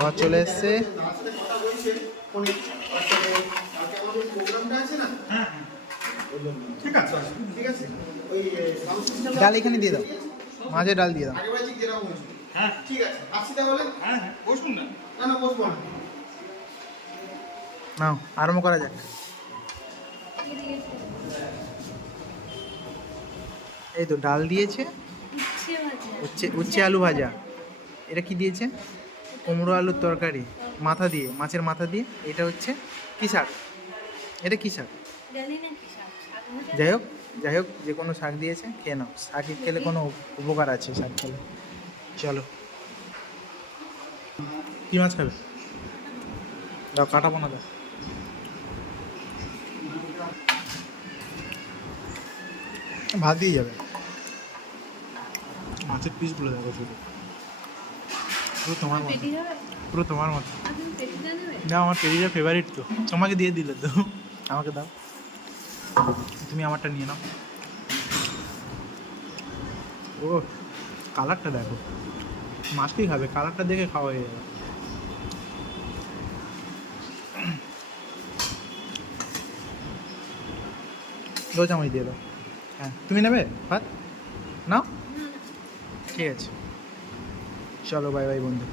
আবার চলে এসছে। ডাল এখানে দিয়ে দাও, মাঝে ডাল দিয়ে দাও। নাও আরম্ভ করা যাক। এই তো ডাল দিয়েছে, উচ্ছে আলু ভাজা। এটা কি দিয়েছে? কুমড়ো আলুর তরকারি মাথা দিয়ে, মাছের মাথা দিয়ে। এটা হচ্ছে কি শাক? এটা কি শাক? যাই হোক যাই হোক, যে কোনো শাক দিয়েছে, খেয়ে নাও। শাক খেলে কোনো উপকার আছে শাক খেলে। চলো, কি মাছ খাবে? দাও, কাটাবো না, দাও। ভাত দিয়ে যাবে। মাছের পিসগুলো দেখো শুধু, পুরো তোমার মতো, পুরো তোমার মতো। না, আমার পেরিটা ফেভারিট তো, তোমাকে দিয়ে দিলে তো। আমাকে দাও, তুমি আমারটা নিয়ে নাও। ও কালারটা দেখো, মাছটাই খাবে, কালারটা দেখে খাওয়া হয়ে যাবে। দো চামচ দিয়ে দাও। হ্যাঁ, তুমি নেবে ভাত? নাও, ঠিক আছে। চলো, বাই বাই বন্ধু।